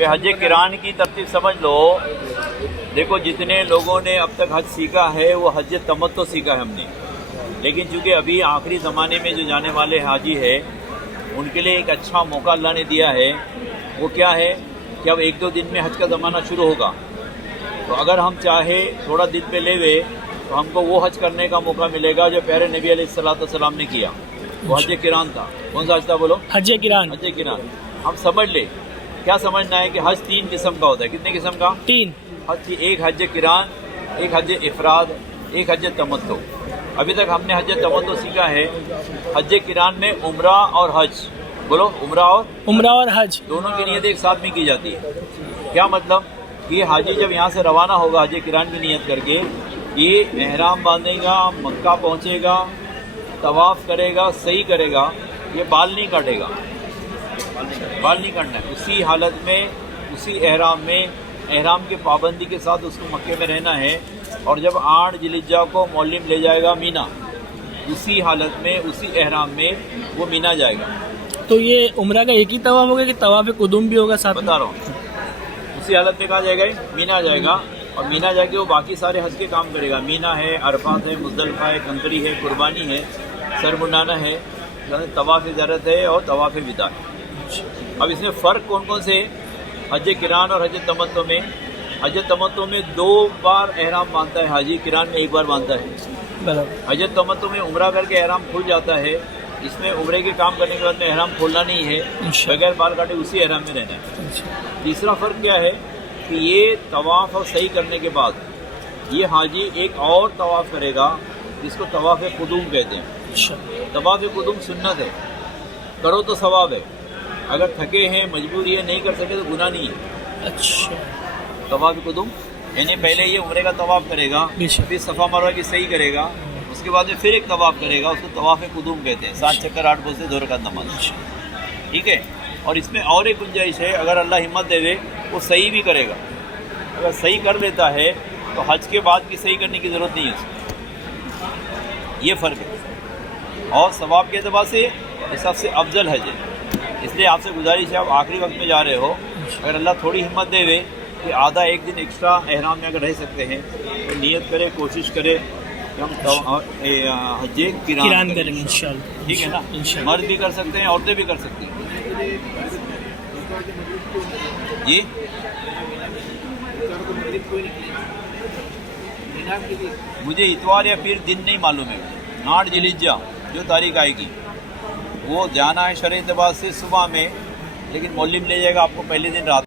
کہ حج قران کی ترتیب سمجھ لو. دیکھو جتنے لوگوں نے اب تک حج سیکھا ہے وہ حج تمتع سیکھا ہے ہم نے، لیکن چونکہ ابھی آخری زمانے میں جو جانے والے حاجی ہے ان کے لیے ایک اچھا موقع اللہ نے دیا ہے. وہ کیا ہے کہ اب 1-2 دن میں حج کا زمانہ شروع ہوگا، تو اگر ہم چاہے تھوڑا دن پہ لے ہوئے تو ہم کو وہ حج کرنے کا موقع ملے گا جو پیارے نبی علیہ السلام نے کیا. وہ حج قران تھا. کون سا حج تھا بولو؟ حج قران. حج قران. ہم سمجھ لیں کیا سمجھنا ہے کہ حج 3 قسم کا ہوتا ہے. کتنے قسم کا؟ 3. حج ایک حج قران، ایک حج افراد، ایک حج تمتع. ابھی تک ہم نے حج تمتع سیکھا ہے. حج قران میں عمرہ اور حج، بولو عمرہ اور حج دونوں کی نیت ایک ساتھ میں کی جاتی ہے. کیا مطلب؟ یہ حاجی جب یہاں سے روانہ ہوگا حج قران کی نیت کر کے، یہ احرام باندھے گا، مکہ پہنچے گا، طواف کرے گا، صحیح کرے گا، یہ بال نہیں کاٹے گا، بال نہیں کاٹنا ہے. اسی حالت میں، اسی احرام میں، احرام کے پابندی کے ساتھ اس کو مکے میں رہنا ہے. اور جب 8 ذی الحجہ کو مولم لے جائے گا مینا، اسی حالت میں، اسی احرام میں وہ مینا جائے گا. تو یہ عمرہ کا ایک ہی طواف ہوگا کہ طواف قدوم بھی ہوگا ساتھ؟ بتا رہا ہوں. اسی حالت میں کہا جائے گا مینا جائے گا، اور مینا جا کے وہ باقی سارے حج کے کام کرے گا. مینا ہے، عرفات ہے، مزدلفہ ہے، کنکری ہے، قربانی ہے، سر منڈانا ہے، طواف زیارت ہے اور طواف وداع ہے. اب اس میں فرق کون کون سے؟ حج قران اور حج تمتع میں. حج تمتع میں 2 بار احرام باندھتا ہے حاجی، قران میں 1 بار باندھتا ہے. حج تمتع میں عمرہ کر کے احرام کھل جاتا ہے. اس میں عمرے کے کام کرنے کے بعد میں احرام کھولنا نہیں ہے، بغیر بال کاٹے اسی احرام میں رہنا ہے. تیسرا فرق کیا ہے کہ یہ طواف اور صحیح کرنے کے بعد یہ حاجی ایک اور طواف کرے گا جس کو طواف قدوم کہتے ہیں. طواف قدوم سنت ہے، کرو تو ثواب ہے. اگر تھکے ہیں، مجبوری ہے، نہیں کر سکے تو گناہ نہیں ہے. اچھا. طواف قدوم یعنی پہلے یہ عمرے کا طواف کرے گا، پھر صفا مروہ کی صحیح کرے گا، اس کے بعد میں پھر ایک طواف کرے گا، اس کو طواف قدوم کہتے ہیں. 7 چکر 8 بوسے 2 رکعت نماز. ٹھیک ہے. اور اس میں اور ایک گنجائش ہے، اگر اللہ ہمت دے دے وہ صحیح بھی کرے گا. اگر صحیح کر لیتا ہے تو حج کے بعد کی صحیح کرنے کی ضرورت نہیں ہے اس کو. یہ فرق ہے. اور ثواب کے اعتبار سے یہ سب سے افضل حج ہے. اس لیے آپ سے گزارش ہے، آپ آخری وقت میں جا رہے ہو، اگر اللہ تھوڑی ہمت دے دے کہ آدھا 1 دن ایکسٹرا احرام میں اگر رہ سکتے ہیں تو نیت کرے، کوشش کرے کہ ہم حج قران کریں انشاءاللہ. ٹھیک ہے نا؟ مرد بھی کر سکتے ہیں، عورتیں بھی کر سکتی ہیں. جی مجھے اتوار یا پھر دن نہیں معلوم ہے. 8 ذی الحجہ جو تاریخ آئے گی وہ جانا ہے شرع اعتبار سے صبح میں، لیکن مولم لے جائے گا آپ کو پہلے دن رات.